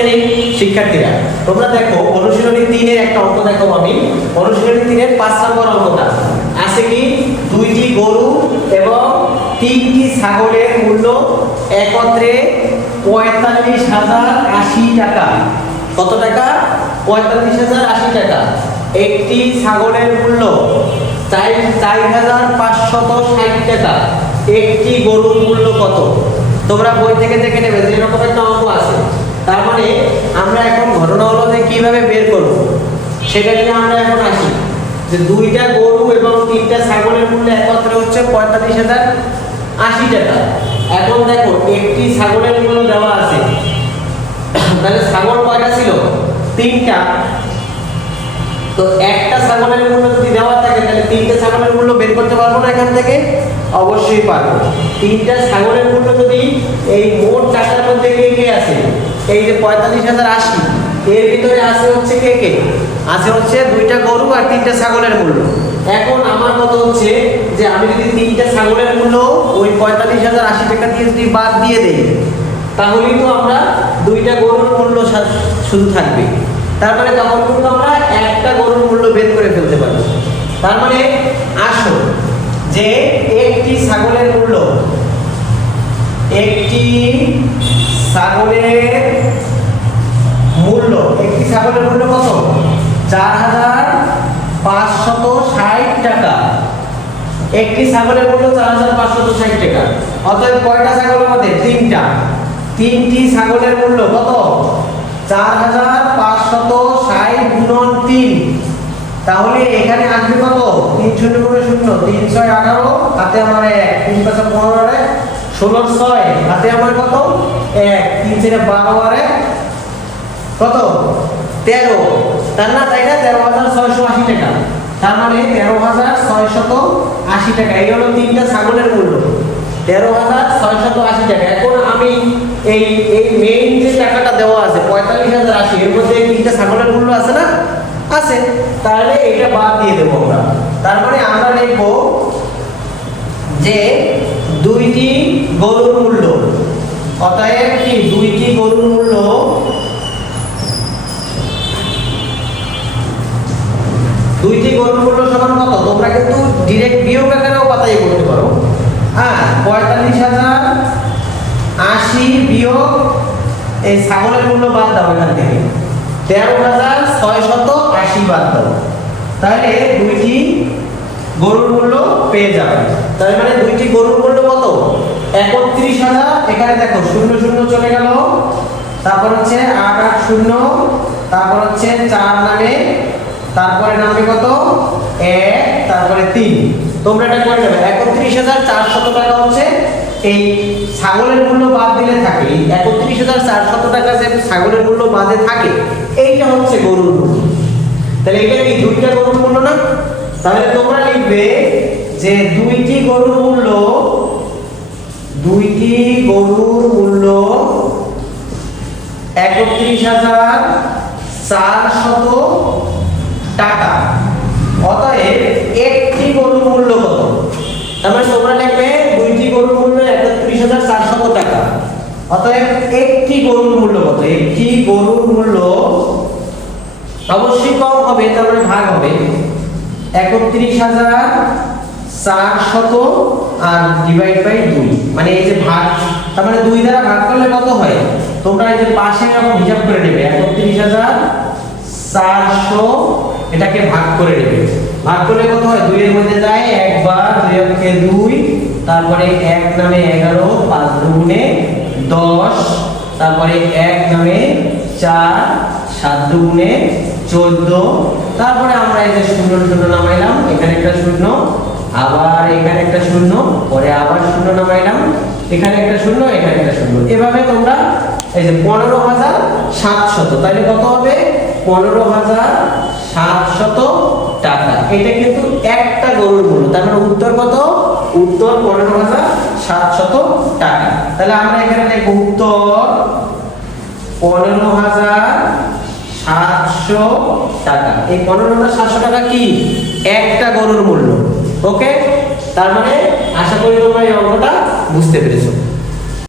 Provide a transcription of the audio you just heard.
শ্রেণীর শিক্ষার্থীরা, তোমরা দেখো অনুশীলনী 3 এর একটা অঙ্ক দেখো। আমি অনুশীলনী 3 এর 5 নম্বর অঙ্কটা আছে কি, দুইটি গরু এবং তিনটি ছাগলের মূল্য একত্রে 45,080 টাকা। কত টাকা? 45,080 টাকা। একটি ছাগলের মূল্য 4,560 টাকা। একটি গরুর মূল্য কত? তোমরা বই থেকে দেখে নেবে যে এরকম একটা অঙ্ক আছে। তার মানে আমরা এখন ঘটনা হলো যে কিভাবে বের করব সেটা নিয়ে আমরা এখন আসি, যে দুইটা গরু এবং তিনটা ছাগলের মূল্য একত্রে হচ্ছে 45,080 টাকা। এখন দেখো একটি ছাগলের মূল্য দেওয়া আছে, তাহলে ছাগল কয়টা ছিল? 3টা। তো একটা ছাগলের মূল্য যদি দেওয়া থাকে তাহলে তিনটা ছাগলের মূল্য বের করতে পারবো না এখান থেকে? অবশ্যই পারবো। তিনটা ছাগলের মূল্য যদি এই মোট টাকার মধ্যে কে কে আছে, এই যে 45,080 এর ভিতরে আছে হচ্ছে কে কে? আছে হচ্ছে দুইটা গরু আর তিনটা ছাগলের মূল্য। এখন আমার কথা হচ্ছে যে আমি যদি তিনটা ছাগলের মূল্য ওই 45,080 টাকা দিয়ে যদি বাদ দিয়ে দেই, তাহলেই তো আমরা দুইটা গরুর মূল্য শুধু থাকবে। তার মানে তখন কিন্তু আমরা একটা গরুর মূল্য বের করে ফেলতে পারবো। তার মানে আসো যে একটি ছাগলের মূল্য, একটি ছাগলের মূল্য কত? 4,560 টাকা। একটি ছাগলের মূল্য 4,560 টাকা। অতএব কয়টা ছাগল আমাদের? 3টা। তিনটি ছাগলের মূল্য কত? 4,560 গুণন 3। তাহলে এখানে আসবে কত? 3 0 গুণে 0, 3 6 18, হাতে আমার 1, 3 5 15 16 6, হাতে আমার কত? 1, 3 4 12 আর 1 কত? 13। তার না তাই না? 13,680 টাকা। তার মানে 13,680 টাকা। এই হলো তিনটা ছাগলের মূল্য, 13,680 টাকা। এখন আমি এই মেইন যে টাকাটা দেওয়া আছে 45,080, এর মধ্যে তিনটা ছাগলের মূল্য আছে না? আছে। তাহলে এটা বাদ দিয়ে দেবো আমরা। তার মানে আমরা লিখব যে দুইটি গরুর মূল্য, অতএব কি দুইটি গরুর মূল্য, দুইটি গরুর মূল্য সমান কত? তোমরা কিন্তু ডাইরেক্ট বিয়োগ আকারেও পাতাই করতে পারো। হ্যাঁ, 45,080 বিয়োগ এই ছাগলের মূল্য বাদ দাও এখান থেকে, 13,680 বাদ দাও। তাহলে দুইটি গরুর মূল্য পেয়ে যাবে। তার মানে দুইটি গরুর মূল্য কত? 31,000। এখানে দেখো 0 0 চলে গেল, তারপর হচ্ছে 8 8 0, তারপর হচ্ছে 4 নামে, তারপরে নামবে কত? 1, তারপরে 3। তোমরা এটা করে নেবে। 31,400 টাকা হচ্ছে এই ছাগলের মূল্য বাদ দিলে থাকে। এই 31,400 টাকা যে ছাগলের মূল্য বাদে থাকে, এইটা হচ্ছে গরুর মূল্য। তাহলে এটা কি দুইটা গরুর মূল্য না? তাহলে তোমরা লিখবে যে দুইটি গরুর মূল্য, দুইটি গরুর মূল্য 31,400 টাকা। অতএব একটি গরুর মূল্য কত? তার মানে তোমরা লিখবে দুইটি গরুর মূল্য 31,400 টাকা। অতএব একটি গরুর মূল্য কত? একটি গরুর মূল্য অবশ্যই কম হবে, তার মানে ভাগ হবে 31,400 আর ডিভাইড বাই 2, মানে এই যে ভাগ, তার মানে 2 দ্বারা ভাগ করলে কত হয়? তোমরা এই যে পাশে এরকম হিসাব করে নেবে, 31,400 এটাকে ভাগ করে নেবে। ভাগ করলে কত হয়? 2 এর মধ্যে যায় একবার, 2 একে 2, তারপরে 1 নামে 11, 5 দুগুণে 10, তারপরে 1 নামে 4, 7 দুগুণে 14, তারপরে আমরা এই যে 0 0 নামাইলাম, এখানে একটা 0, আবার এখানে একটা 0, পরে আবার 0 নামাইলাম, এখানে একটা 0, এখানে একটা 0। এভাবে তোমরা এই যে 15,700, তাহলে কত হবে? 15,700 টাকা। এটা কিন্তু একটা গরুর মূল্য। তার মানে উত্তর কত? উত্তর 15,700 টাকা। তাহলে আমরা এখানে লিখব উত্তর 15,700 টাকা। এই 15,700 টাকা কি? একটা গরুর মূল্য। ওকে, তার মানে আশা করি তোমরা এই অঙ্কটা বুঝতে পেরেছো।